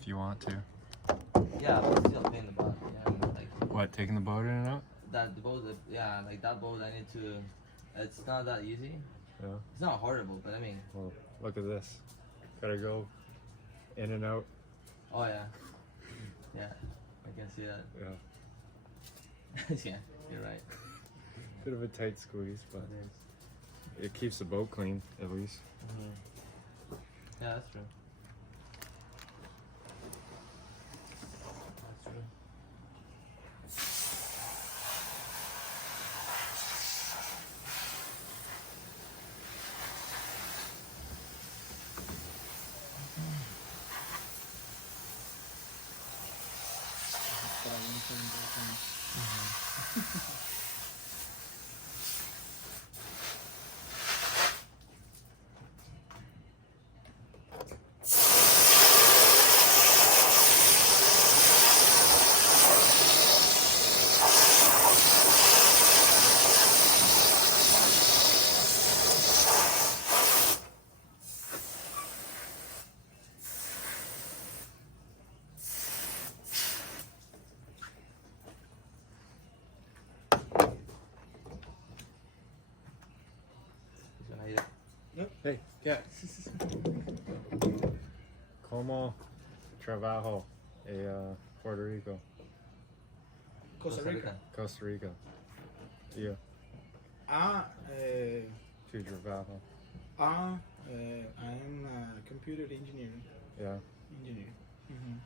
if you want to. Yeah, but still pain in the butt. Yeah, like What, taking the boat in and out? the boat. Yeah, like that boat. I need to. It's not that easy. Yeah. It's not horrible, but I mean. Well, look at this. Gotta go in and out. Oh yeah. Yeah, I can see that. Yeah. Yeah, you're right. Bit of a tight squeeze, but it keeps the boat clean, at least. Mm-hmm. Yeah, that's true. That's true. He's gonna eat it. Hey, yeah. Como trabajo Puerto Rico? Costa Rica. Costa Rica. Yeah. To trabajo. I'm a computer engineer. Yeah. Mm-hmm.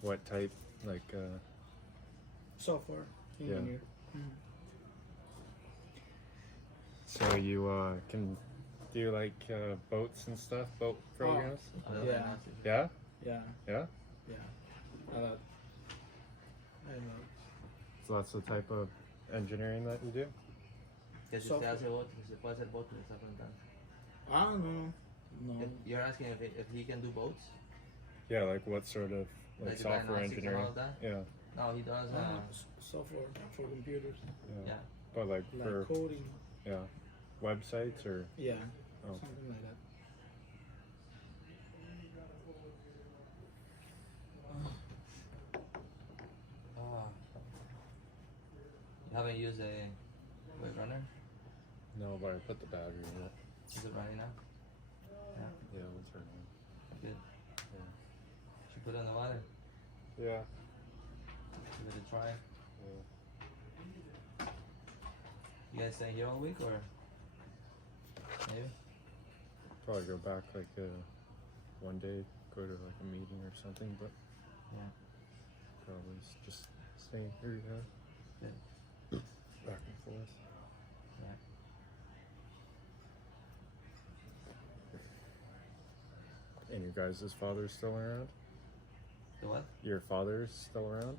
What type? Like, Software Yeah. engineer. Mhm. so you can do like boats and stuff, boat programs? Yeah. Yeah? Yeah, Yeah? yeah. A lot. I know. So that's the type of engineering that you do? Que si usted hace botes, si se puede hacer botes, le está preguntando. No. You're asking if he can do boats? Yeah, like what sort of like the software diagnostics and engineering? all that? Yeah. No, he does. Software for computers. Yeah. But like Like for coding. websites or Yeah. Oh. Something like that. You haven't used a weight runner? no, but I put the battery in it. Is it running now? Yeah, it's running. Good. Yeah. Should put it in the water. Yeah. Give it a try. Yeah. You guys staying here all week or maybe? Probably go back like one day, go to like a meeting or something, but Yeah. probably just staying here, yeah. Good. Back and forth. Yeah. And your guys' father's still around? The what? Your father's still around?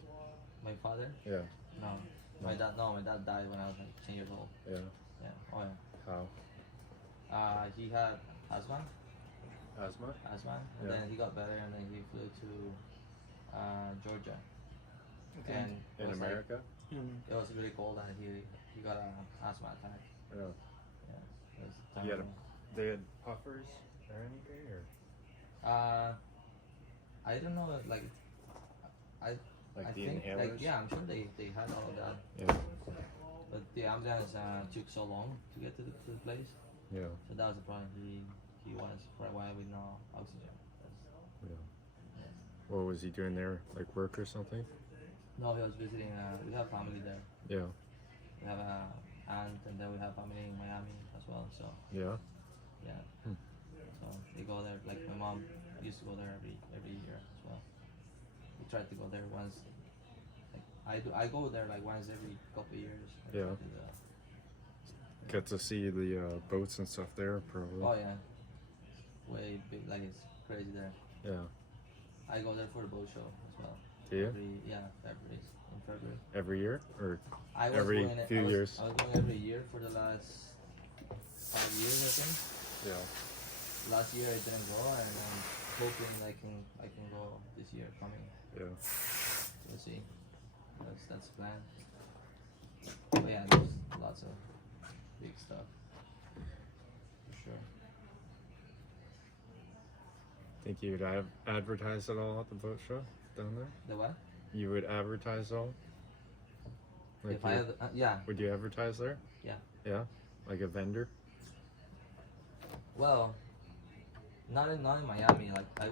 My father? Yeah. No. My dad died when I was like 10 years old. Yeah. Yeah. Oh yeah. How? He had asthma. Asthma? And Yeah. then he got better and then he flew to Georgia. Okay. And it In was America? It was really cold and he got an asthma attack. Yeah. Yeah. It was He had terrible. They had puffers or anything, or I don't know, like I like the think, inhalers? like, yeah, I'm sure they had all of that. Yeah. But the ambulance took so long to get to the place. Yeah. So that was the problem. He was for a while with no oxygen. Yeah. What was he doing there? Like work or something? No, he was visiting. We have family there. Yeah. We have a aunt, and then we have family in Miami as well. So Yeah. yeah. Hmm. So they go there. Like my mom used to go there every year as well. We tried to go there once. Like I go there like once every couple of years. I Yeah. try to do that. Get to see the boats and stuff there, probably. Oh yeah. Way big, like it's crazy there. Yeah. I go there for the boat show as well. Do you? In February. Every year, or I was every going, few years? I was going every year for the last 5 years, I think. Yeah. Last year I didn't go, and I'm hoping I can go this year coming. Yeah. We'll see. That's the plan. But yeah, there's lots of big stuff for sure. Think you'd advertise it all at the boat show down there? The what? You would advertise all? Like If I had, yeah. would you advertise there? Yeah. Yeah? Like a vendor? Well, not in Miami. Like I